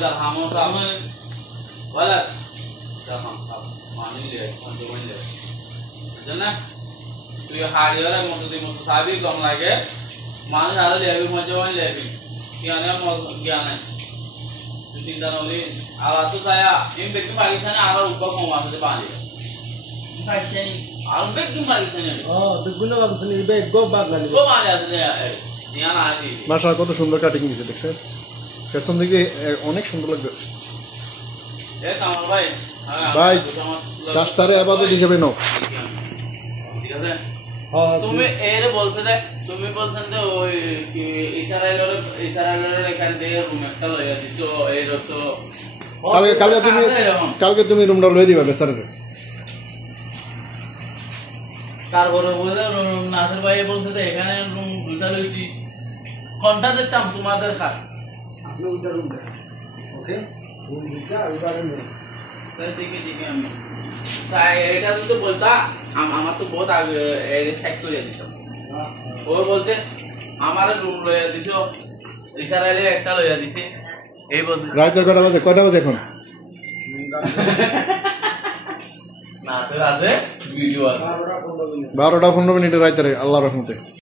इधर हम वाला हम मान ले हम जो मान ले जना तो ये हार्डवेयर है मोटो साबी कम लागे मान सारा ले भी मजे मान ले भी क्या है तो चिंता न होली आवाज तो साया इन बेकी पाकिस्तान आरा ऊपर कम आते पानी पाकिस्तान आरा बेकी पाकिस्तान तो गुना पाकिस्तान इबे गो बाग लागे गो मार जाते हैं यहाँ ना आती মাশাআল্লাহ কত সুন্দর কাটিং দিয়েছে দেখছেন পেছন দিকে অনেক সুন্দর লাগতেছে এ কামাল ভাই ভাই রাস্তারে আবাদত হিসেবে নাও ঠিক আছে তুমি এর বলতে দে তুমি বলতেন যে ওই ইসরায়েলের এখান থেকে রুম একটা লইয়া দিছো এই রতো কালকে তুমি রুমটা লয়ে দিবা বেচারে তারপরে বলে নাসির ভাই বলতে দে এখানে রুম দুটা লইছি কোনটা দিতাম তোমাদের কাজ আপনি ওইটা রুম দেন ওকে রুম দুটা ওইবারে নেই তাই ঠিক আমি তাই এটা তো বলতা আমার তো বহুত আগে এর চেক করে দিতাম ও বলতে আমার রুম লইয়া দিছো ইসরায়েলে একটা লইয়া দিছে এই বলতে রাতের কয়টা বাজে এখন না তো রাতে ভিডিও আছে 12টা 15 মিনিটে রাতের আল্লাহর রহমতে